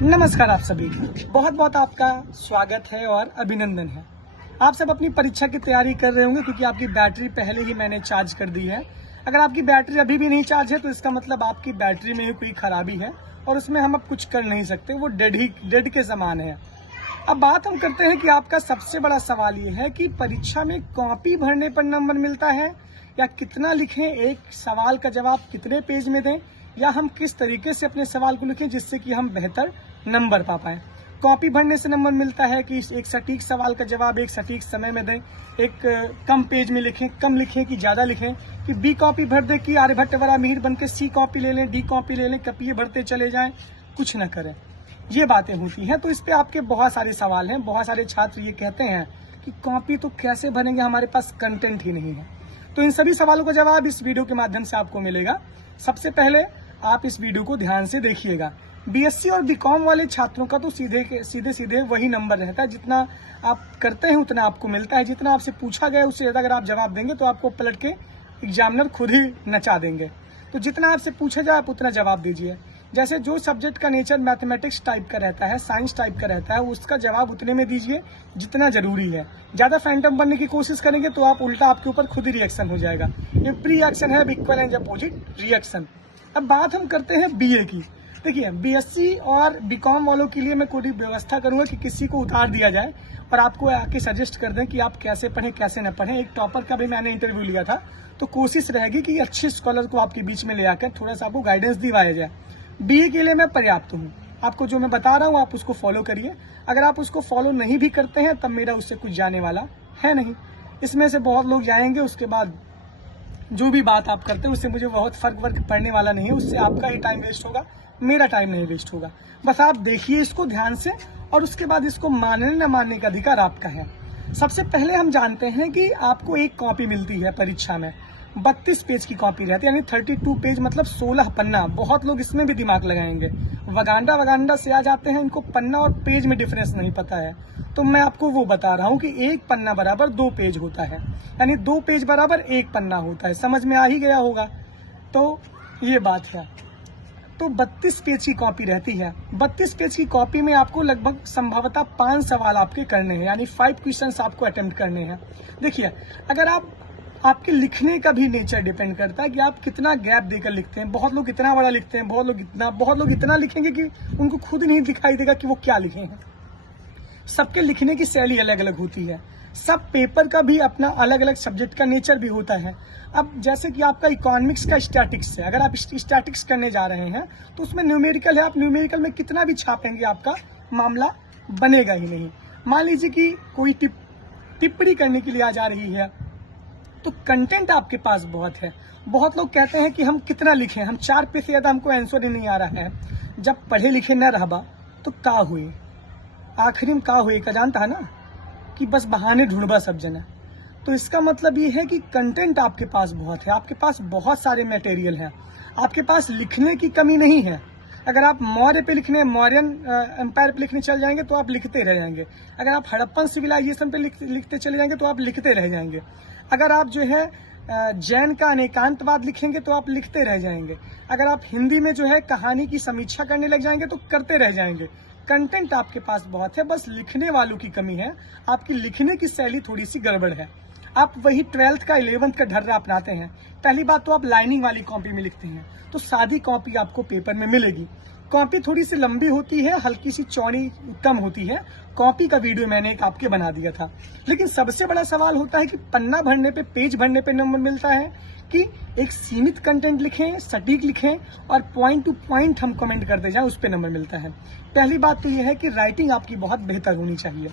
नमस्कार आप सभी, बहुत बहुत आपका स्वागत है और अभिनंदन है। आप सब अपनी परीक्षा की तैयारी कर रहे होंगे क्योंकि आपकी बैटरी पहले ही मैंने चार्ज कर दी है। अगर आपकी बैटरी अभी भी नहीं चार्ज है तो इसका मतलब आपकी बैटरी में ही कोई खराबी है और उसमें हम अब कुछ कर नहीं सकते, वो डेड के समान है। अब बात हम करते हैं कि आपका सबसे बड़ा सवाल ये है कि परीक्षा में कॉपी भरने पर नंबर मिलता है या कितना लिखें, एक सवाल का जवाब कितने पेज में दें, या हम किस तरीके से अपने सवाल को लिखें जिससे कि हम बेहतर नंबर पा पाए। कॉपी भरने से नंबर मिलता है कि एक सटीक सवाल का जवाब एक सटीक समय में दें, एक कम पेज में लिखें, कम लिखें कि ज़्यादा लिखें, कि बी कॉपी भर दे कि आर्यभट्ट वरा मिहिर बन के सी कॉपी ले लें, डी कॉपी ले लें, कपिये भरते चले जाएं, कुछ न करें। ये बातें होती हैं। तो इस पे आपके बहुत सारे सवाल हैं। बहुत सारे छात्र ये कहते हैं कि कॉपी तो कैसे भरेंगे, हमारे पास कंटेंट ही नहीं है। तो इन सभी सवालों का जवाब इस वीडियो के माध्यम से आपको मिलेगा। सबसे पहले आप इस वीडियो को ध्यान से देखिएगा। बीएससी और बीकॉम वाले छात्रों का तो सीधे वही नंबर रहता है, जितना आप करते हैं उतना आपको मिलता है। जितना आपसे पूछा गया उससे ज़्यादा अगर आप जवाब देंगे तो आपको पलट के एग्जामिनर खुद ही नचा देंगे। तो जितना आपसे पूछा जाए आप उतना जवाब दीजिए। जैसे जो सब्जेक्ट का नेचर मैथमेटिक्स टाइप का रहता है, साइंस टाइप का रहता है, उसका जवाब उतने में दीजिए जितना जरूरी है। ज़्यादा फैंटम बनने की कोशिश करेंगे तो आप उल्टा आपके ऊपर खुद ही रिएक्शन हो जाएगा। ये प्री एक्शन है, इक्वल एंड अपोजिट रिएक्शन। अब बात हम करते हैं बीए की। देखिए, बीएससी और बीकॉम वालों के लिए मैं कोई व्यवस्था करूंगा कि किसी को उतार दिया जाए और आपको आके सजेस्ट कर दें कि आप कैसे पढ़ें कैसे न पढ़ें। एक टॉपर का भी मैंने इंटरव्यू लिया था, तो कोशिश रहेगी कि अच्छे स्कॉलर को आपके बीच में ले आकर थोड़ा सा आपको गाइडेंस दिवाया जाए। बीए के लिए मैं पर्याप्त हूँ। आपको जो मैं बता रहा हूँ आप उसको फॉलो करिए। अगर आप उसको फॉलो नहीं भी करते हैं तब मेरा उससे कुछ जाने वाला है नहीं। इसमें से बहुत लोग जाएंगे, उसके बाद जो भी बात आप करते हैं उससे मुझे बहुत फर्क पड़ने वाला नहीं है। उससे आपका ही टाइम वेस्ट होगा, मेरा टाइम नहीं वेस्ट होगा। बस आप देखिए इसको ध्यान से और उसके बाद इसको मानने न मानने का अधिकार आपका है। सबसे पहले हम जानते हैं कि आपको एक कॉपी मिलती है परीक्षा में, 32 पेज की कॉपी रहती है, यानी 32 पेज मतलब 16 पन्ना। बहुत लोग इसमें भी दिमाग लगाएंगे, वगांडा से आ जाते हैं, इनको पन्ना और पेज में डिफरेंस नहीं पता है। तो मैं आपको वो बता रहा हूँ कि एक पन्ना बराबर 2 पेज होता है, यानी 2 पेज बराबर एक पन्ना होता है। समझ में आ ही गया होगा। तो ये बात है। तो 32 पेज की कॉपी रहती है। 32 पेज की कॉपी में आपको लगभग संभवतः 5 सवाल आपके करने हैं, यानी 5 क्वेश्चंस आपको अटेम्प्ट करने हैं। देखिए, अगर आपके लिखने का भी नेचर डिपेंड करता है कि आप कितना गैप देकर लिखते हैं। बहुत लोग इतना बड़ा लिखते हैं, बहुत लोग इतना लिखेंगे कि उनको खुद नहीं दिखाई देगा कि वो क्या लिखे हैं। सबके लिखने की शैली अलग अलग होती है। सब पेपर का भी अपना अलग अलग सब्जेक्ट का नेचर भी होता है। अब जैसे कि आपका इकोनॉमिक्स का स्टैटिक्स है, अगर आप स्टैटिक्स करने जा रहे हैं तो उसमें न्यूमेरिकल है। आप न्यूमेरिकल में कितना भी छापेंगे आपका मामला बनेगा ही नहीं। मान लीजिए कि कोई टिप्पणी करने के लिए आ जा रही है, तो कंटेंट आपके पास बहुत है। बहुत लोग कहते हैं कि हम कितना लिखें, हम 4 पेज से ज़्यादा हमको आंसर ही नहीं आ रहा है। जब पढ़े लिखे न रहबा तो का हुए, आखिरी में का हुए का जानता है ना, कि बस बहाने ढूंढबा सब जना। तो इसका मतलब ये है कि कंटेंट आपके पास बहुत है, आपके पास बहुत सारे मटेरियल हैं, आपके पास लिखने की कमी नहीं है। अगर आप मौर्य पे लिखने, मौर्यन एम्पायर पे लिखने चल जाएंगे तो आप लिखते रह जाएंगे। अगर आप हड़प्पन सिविलाइजेशन पे लिखते चले जाएंगे तो आप लिखते रह जाएंगे। अगर आप जो है जैन का अनेकांतवाद लिखेंगे तो आप लिखते रह जाएंगे। अगर आप हिंदी में जो है कहानी की समीक्षा करने लग जाएंगे तो करते रह जाएंगे। कंटेंट आपके पास बहुत है, बस लिखने वालों की कमी है। आपकी लिखने की शैली थोड़ी सी गड़बड़ है। आप वही 12th का 11th का ढर्रा अपनाते हैं। पहली बात तो आप लाइनिंग वाली कॉपी में लिखते हैं, तो सादी कॉपी आपको पेपर में मिलेगी। कॉपी थोड़ी सी लंबी होती है, हल्की सी चौड़ी कम होती है। कॉपी का वीडियो मैंने एक आपके बना दिया था। लेकिन सबसे बड़ा सवाल होता है कि पन्ना भरने पे, पेज भरने पे नंबर मिलता है कि एक सीमित कंटेंट लिखें, सटीक लिखें और पॉइंट टू पॉइंट हम कमेंट करते जाएं, उस पर नंबर मिलता है। पहली बात तो यह है कि राइटिंग आपकी बहुत बेहतर होनी चाहिए।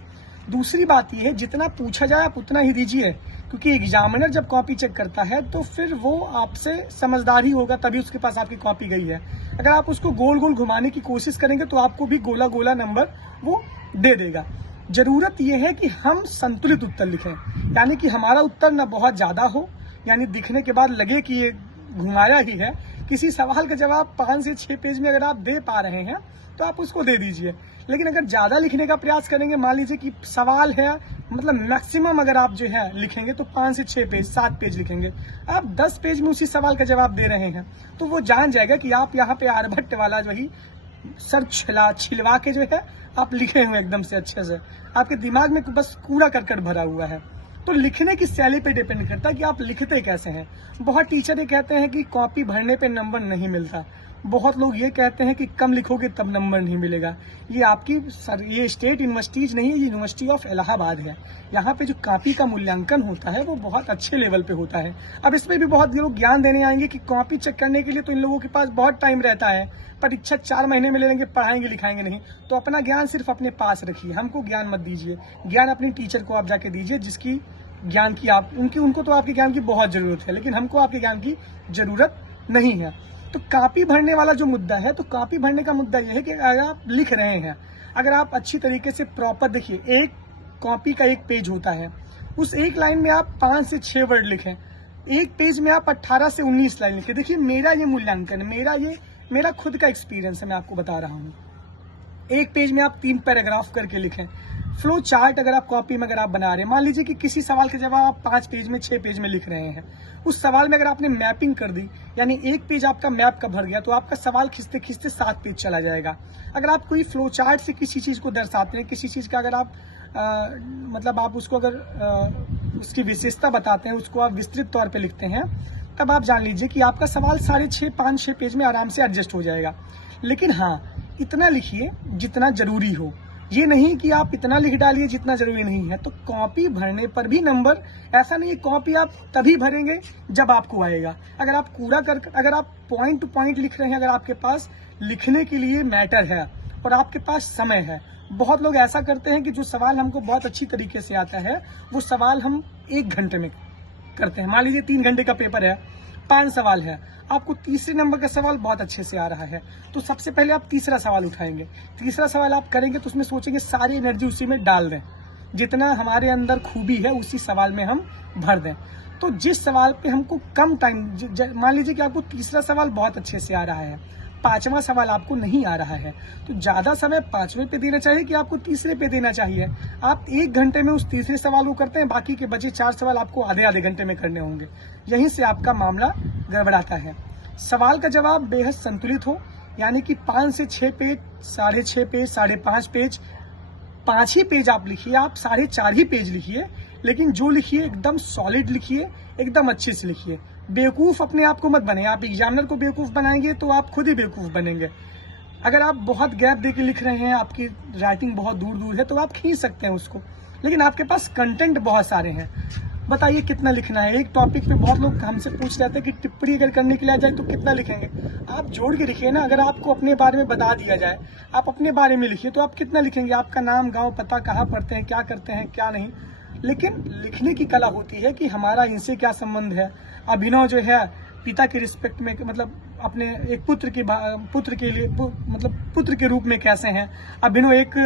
दूसरी बात यह है जितना पूछा जाए आप उतना ही दीजिए, क्योंकि एग्जामिनर जब कॉपी चेक करता है तो फिर वो आपसे समझदार ही होगा, तभी उसके पास आपकी कॉपी गई है। अगर आप उसको गोल गोल घुमाने की कोशिश करेंगे तो आपको भी गोला गोला नंबर वो दे देगा। जरूरत यह है कि हम संतुलित उत्तर लिखें, यानी कि हमारा उत्तर न बहुत ज्यादा हो, यानी दिखने के बाद लगे कि ये घुमाया ही है। किसी सवाल का जवाब 5 से 6 पेज में अगर आप दे पा रहे हैं तो आप उसको दे दीजिए। लेकिन अगर ज़्यादा लिखने का प्रयास करेंगे, मान लीजिए कि सवाल है, मतलब मैक्सिमम अगर आप जो है लिखेंगे तो 5 से 6 पेज, 7 पेज लिखेंगे, आप 10 पेज में उसी सवाल का जवाब दे रहे हैं, तो वो जान जाएगा कि आप यहाँ पे आर्यभट्ट वाला वही सर छिलवा के जो है आप लिखे हुए एकदम से अच्छे से, आपके दिमाग में बस कूड़ा करकट भरा हुआ है। तो लिखने की शैली पे डिपेंड करता है कि आप लिखते कैसे हैं। बहुत टीचर ये कहते हैं कि कॉपी भरने पे नंबर नहीं मिलता, बहुत लोग ये कहते हैं कि कम लिखोगे तब नंबर नहीं मिलेगा। ये आपकी ये स्टेट यूनिवर्सिटीज नहीं है, ये यूनिवर्सिटी ऑफ इलाहाबाद है। यहाँ पे जो कॉपी का मूल्यांकन होता है वो बहुत अच्छे लेवल पे होता है। अब इसमें भी बहुत लोग ज्ञान देने आएंगे कि कॉपी चेक करने के लिए तो इन लोगों के पास बहुत टाइम रहता है, परीक्षा 4 महीने में ले लेंगे, पढ़ाएंगे लिखाएंगे नहीं। तो अपना ज्ञान सिर्फ अपने पास रखिए, हमको ज्ञान मत दीजिए। ज्ञान अपने टीचर को आप जाके दीजिए, जिसकी ज्ञान की आप उनको तो आपके ज्ञान की बहुत जरूरत है, लेकिन हमको आपके ज्ञान की जरूरत नहीं है। तो कॉपी भरने वाला जो मुद्दा है, तो कॉपी भरने का मुद्दा यह है कि अगर आप लिख रहे हैं, अगर आप अच्छी तरीके से प्रॉपर देखिए, एक कॉपी का एक पेज होता है, उस एक लाइन में आप 5 से 6 वर्ड लिखें, एक पेज में आप 18 से 19 लाइन लिखें। देखिए मेरा ये मूल्यांकन, मेरा खुद का एक्सपीरियंस है, मैं आपको बता रहा हूँ। एक पेज में आप 3 पैराग्राफ करके लिखें। फ्लो चार्ट अगर आप कॉपी में अगर आप बना रहे हैं, मान लीजिए कि किसी सवाल के जवाब आप 5 पेज में 6 पेज में लिख रहे हैं, उस सवाल में अगर आपने मैपिंग कर दी, यानी एक पेज आपका मैप का भर गया, तो आपका सवाल खींचते खींचते 7 पेज चला जाएगा। अगर आप कोई फ्लो चार्ट से किसी चीज को दर्शाते हैं, किसी चीज का अगर आप मतलब आप उसको अगर उसकी विशेषता बताते हैं, उसको आप विस्तृत तौर पर लिखते हैं, तब आप जान लीजिए कि आपका सवाल 5.5 पेज में आराम से एडजस्ट हो जाएगा। लेकिन हाँ, इतना लिखिए जितना जरूरी हो, ये नहीं कि आप इतना लिख डालिए जितना जरूरी नहीं है। तो कॉपी भरने पर भी नंबर, ऐसा नहीं है कॉपी आप तभी भरेंगे जब आपको आएगा। अगर आप अगर आप पॉइंट टू पॉइंट लिख रहे हैं, अगर आपके पास लिखने के लिए मैटर है और आपके पास समय है। बहुत लोग ऐसा करते हैं कि जो सवाल हमको बहुत अच्छी तरीके से आता है, वो सवाल हम 1 घंटे में करते हैं। मान लीजिए 3 घंटे का पेपर है, 5 सवाल है, आपको तीसरे नंबर का सवाल बहुत अच्छे से आ रहा है, तो सबसे पहले आप तीसरा सवाल उठाएंगे। तीसरा सवाल आप करेंगे तो उसमें सोचेंगे सारी एनर्जी उसी में डाल दें, जितना हमारे अंदर खूबी है उसी सवाल में हम भर दें। तो जिस सवाल पे हमको कम टाइम, मान लीजिए कि आपको तीसरा सवाल बहुत अच्छे से आ रहा है, 5वां सवाल आपको नहीं आ रहा है, तो ज्यादा समय 5वें पे देना चाहिए कि आपको तीसरे पे देना चाहिए। आप 1 घंटे में उस तीसरे सवाल को करते हैं, बाकी के बचे 4 सवाल आपको आधे घंटे में करने होंगे। यहीं से आपका मामला गड़बड़ाता है। सवाल का जवाब बेहद संतुलित हो, यानी कि 5 से 6 पेज, 6.5 पेज, 5.5 पेज, 5 ही पेज आप लिखिए, आप 4.5 ही पेज लिखिए, लेकिन जो लिखिए एकदम सॉलिड लिखिए, एकदम अच्छे से लिखिए। बेवकूफ अपने आप को मत बने। आप एग्जामिनर को बेवकूफ बनाएंगे तो आप खुद ही बेवकूफ बनेंगे। अगर आप बहुत गैप देके लिख रहे हैं, आपकी राइटिंग बहुत दूर दूर है, तो आप खींच सकते हैं उसको, लेकिन आपके पास कंटेंट बहुत सारे हैं। बताइए कितना लिखना है एक टॉपिक पे। बहुत लोग हमसे पूछ रहे थे कि टिप्पणी अगर करने के लिए आ जाए तो कितना लिखेंगे। आप जोड़ के लिखिए ना। अगर आपको अपने बारे में बता दिया जाए, आप अपने बारे में लिखिए, तो आप कितना लिखेंगे? आपका नाम, गांव, पता, कहाँ पढ़ते हैं, क्या करते हैं, क्या नहीं। लेकिन लिखने की कला होती है कि हमारा इनसे क्या संबंध है। अभिनव जो है पिता के रिस्पेक्ट में, मतलब अपने एक पुत्र के लिए मतलब पुत्र के रूप में कैसे हैं, अभिनव एक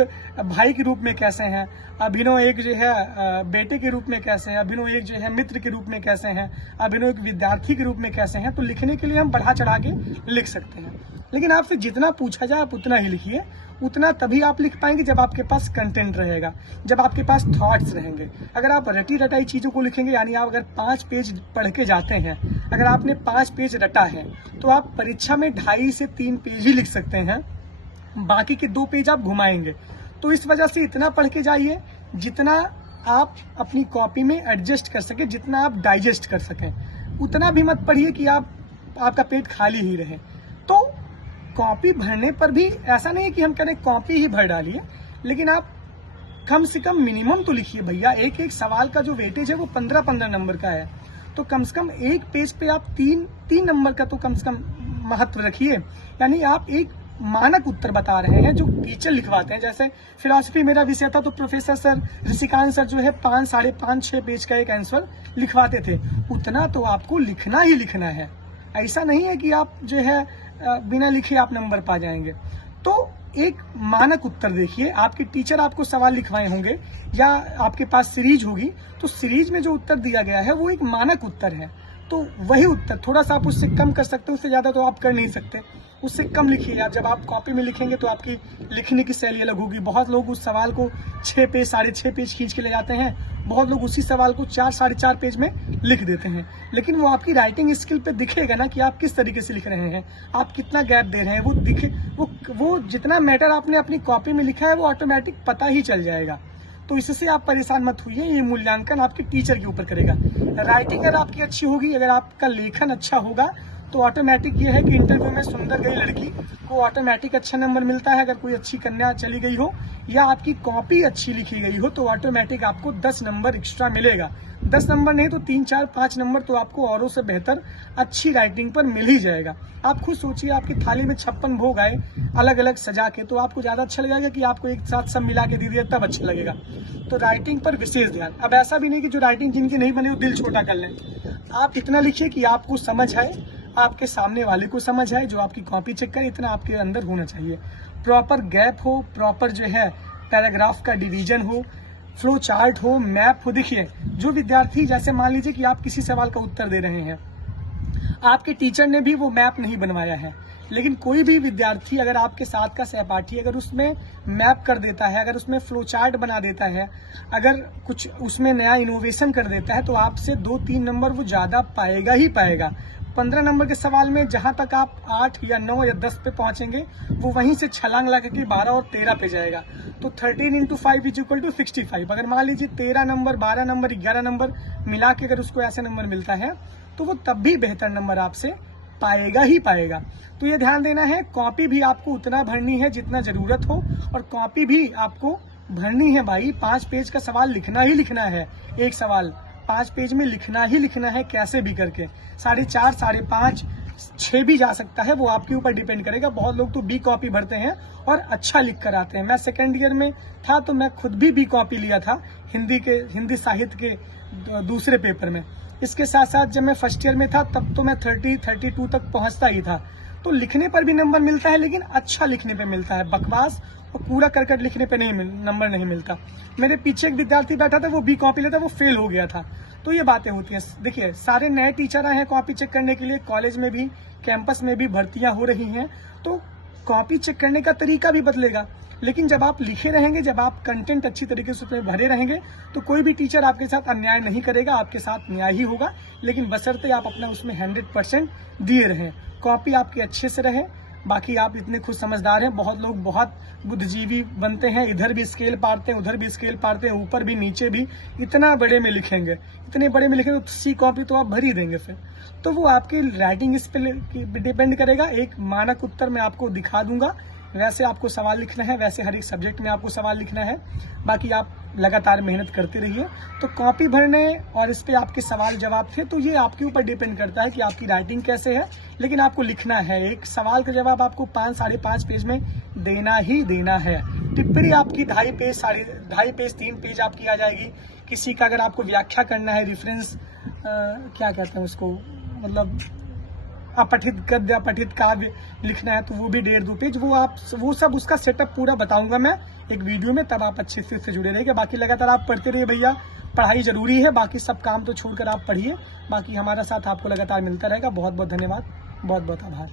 भाई के रूप में कैसे हैं, अभिनव एक जो है बेटे के रूप में कैसे हैं, अभिनव एक जो है मित्र के रूप में कैसे हैं, अभिनव एक विद्यार्थी के रूप में कैसे हैं। तो लिखने के लिए हम बढ़ा चढ़ा के लिख सकते हैं, लेकिन आपसे जितना पूछा जाए आप उतना ही लिखिए। उतना तभी आप लिख पाएंगे जब आपके पास कंटेंट रहेगा, जब आपके पास थॉट्स रहेंगे। अगर आप रटी रटाई चीजों को लिखेंगे, यानी आप अगर 5 पेज पढ़ के जाते हैं, अगर आपने 5 पेज रटा है, तो आप परीक्षा में 2.5 से 3 पेज ही लिख सकते हैं, बाकी के 2 पेज आप घुमाएंगे। तो इस वजह से इतना पढ़ के जाइए जितना आप अपनी कॉपी में एडजस्ट कर सके, जितना आप डाइजेस्ट कर सकें। उतना भी मत पढ़िए कि आपका पेट खाली ही रहे। तो कॉपी भरने पर भी ऐसा नहीं है कि हम कह रहे कॉपी ही भर डालिए, लेकिन आप कम से कम मिनिमम तो लिखिए भैया। एक एक सवाल का जो वेटेज है वो 15-15 नंबर का है, तो कम से कम एक पेज पे आप 3 नंबर का तो कम से कम महत्व रखिए। यानी आप एक मानक उत्तर बता रहे हैं जो टीचर लिखवाते हैं। जैसे फिलॉसफी मेरा विषय था, तो प्रोफेसर सर ऋषिकांत सर जो है 5, 5.5, 6 पेज का एक आंसर लिखवाते थे। उतना तो आपको लिखना ही लिखना है। ऐसा नहीं है कि आप जो है बिना लिखे आप नंबर पा जाएंगे। तो एक मानक उत्तर देखिए। आपके टीचर आपको सवाल लिखवाए होंगे या आपके पास सीरीज होगी, तो सीरीज में जो उत्तर दिया गया है वो एक मानक उत्तर है। तो वही उत्तर, थोड़ा सा आप उससे कम कर सकते हो, उससे ज्यादा तो आप कर नहीं सकते। उससे कम लिखिए। आप जब आप कॉपी में लिखेंगे तो आपकी लिखने की शैली अलग होगी। बहुत लोग उस सवाल को 6 पेज 6.5 पेज खींच के ले जाते हैं, बहुत लोग उसी सवाल को 4 4.5 पेज में लिख देते हैं। लेकिन वो आपकी राइटिंग स्किल पे दिखेगा ना कि आप किस तरीके से लिख रहे हैं, आप कितना गैप दे रहे हैं, वो दिखे। वो जितना मैटर आपने अपनी कॉपी में लिखा है वो ऑटोमेटिक पता ही चल जाएगा। तो इससे आप परेशान मत होइए, ये मूल्यांकन आपके टीचर के ऊपर करेगा। राइटिंग अगर आपकी अच्छी होगी, अगर आपका लेखन अच्छा होगा, तो ऑटोमेटिक ये है कि इंटरव्यू में सुंदर गई लड़की को ऑटोमेटिक अच्छा नंबर मिलता है। अगर कोई अच्छी कन्या चली गई हो या आपकी कॉपी अच्छी लिखी गई हो तो ऑटोमेटिक आपको 10 नंबर एक्स्ट्रा मिलेगा। 10 नंबर नहीं तो 3 4 5 नंबर तो आपको औरों से बेहतर अच्छी राइटिंग पर मिल ही जाएगा। आप खुद सोचिए, आपकी थाली में 56 भोग आए अलग अलग सजा के, तो आपको ज्यादा अच्छा लगेगा कि आपको एक साथ सब मिला के दे दिया तब अच्छा लगेगा। तो राइटिंग पर विशेष ध्यान। अब ऐसा भी नहीं कि जो राइटिंग जिनकी नहीं बनी वो दिल छोटा कर लें। आप इतना लिखिए कि आपको समझ आए, आपके सामने वाले को समझ आए, जो आपकी कॉपी चेक करे, इतना आपके अंदर होना चाहिए। प्रॉपर गैप हो, प्रॉपर जो है पैराग्राफ का डिवीजन हो, फ्लो चार्ट हो, मैप हो। देखिए, जो विद्यार्थी, जैसे मान लीजिए कि आप किसी सवाल का उत्तर दे रहे हैं, आपके टीचर ने भी वो मैप नहीं बनवाया है, लेकिन कोई भी विद्यार्थी अगर आपके साथ का सहपाठी अगर उसमें मैप कर देता है, अगर उसमें फ्लो चार्ट बना देता है, अगर कुछ उसमें नया इनोवेशन कर देता है, तो आपसे 2-3 नंबर वो ज्यादा पाएगा ही पाएगा। 15 नंबर के सवाल में जहां तक आप 8 या 9 या 10 पे पहुंचेंगे, वो वहीं से छलांग लगा के 12 और 13 पे जाएगा। तो 13 × 5 = 65। अगर मान लीजिए 13 नंबर, 12 नंबर, 11 नंबर मिला के अगर उसको ऐसे नंबर मिलता है, तो वो तब भी बेहतर नंबर आपसे पाएगा ही पाएगा। तो ये ध्यान देना है, कॉपी भी आपको उतना भरनी है जितना जरूरत हो, और कॉपी भी आपको भरनी है भाई। 5 पेज का सवाल लिखना ही लिखना है। एक सवाल 5 पेज में लिखना ही लिखना है, कैसे भी करके। 4.5, 5.5, 6 भी जा सकता है, वो आपके ऊपर डिपेंड करेगा। बहुत लोग तो बी कॉपी भरते हैं और अच्छा लिख कर आते हैं। मैं सेकेंड ईयर में था तो मैं खुद भी बी कॉपी लिया था हिंदी साहित्य के दूसरे पेपर में। इसके साथ साथ जब मैं फर्स्ट ईयर में था तब तो मैं 32 तक पहुंचता ही था। तो लिखने पर भी नंबर मिलता है, लेकिन अच्छा लिखने पे मिलता है। बकवास और कूड़ा करकट लिखने पे नंबर नहीं मिलता। मेरे पीछे एक विद्यार्थी बैठा था, वो बी कॉपी लेता, वो फेल हो गया था। तो ये बातें होती हैं। देखिए, सारे नए टीचर आए हैं कॉपी चेक करने के लिए, कॉलेज में भी, कैंपस में भी भर्तियां हो रही हैं, तो कॉपी चेक करने का तरीका भी बदलेगा। लेकिन जब आप लिखे रहेंगे, जब आप कंटेंट अच्छी तरीके से उसमें भरे रहेंगे, तो कोई भी टीचर आपके साथ अन्याय नहीं करेगा, आपके साथ न्याय ही होगा। लेकिन बशर्ते आप अपना उसमें 100% दिए रहें, कॉपी आपकी अच्छे से रहे। बाकी आप इतने खुद समझदार हैं, बहुत लोग बहुत बुद्धिजीवी बनते हैं, इधर भी स्केल पारते हैं, उधर भी स्केल पारते हैं, ऊपर भी नीचे भी। इतना बड़े में लिखेंगे, इतने बड़े में लिखेंगे तो सी कॉपी तो आप भर ही देंगे फिर। तो वो आपकी राइटिंग स्किल डिपेंड करेगा। एक मानक उत्तर मैं आपको दिखा दूंगा, वैसे आपको सवाल लिखना है, वैसे हर एक सब्जेक्ट में आपको सवाल लिखना है। बाकी आप लगातार मेहनत करते रहिए। तो कॉपी भरने और इस पे आपके सवाल जवाब थे, तो ये आपके ऊपर डिपेंड करता है कि आपकी राइटिंग कैसे है, लेकिन आपको लिखना है। एक सवाल का जवाब आपको 5 5.5 पेज में देना ही देना है। टिप्पणी आपकी 2.5 पेज 3 पेज आपकी आ जाएगी। किसी का अगर आपको व्याख्या करना है, रेफरेंस क्या कहते हैं उसको, मतलब अपठित गद्य, अपठित काव्य लिखना है, तो वो भी 1.5-2 पेज। वो सब उसका सेटअप पूरा बताऊंगा मैं एक वीडियो में, तब आप अच्छे से जुड़े रहिए। बाकी लगातार आप पढ़ते रहिए भैया, पढ़ाई जरूरी है। बाकी सब काम तो छोड़कर आप पढ़िए। बाकी हमारा साथ आपको लगातार मिलता रहेगा। बहुत बहुत धन्यवाद, बहुत बहुत आभार।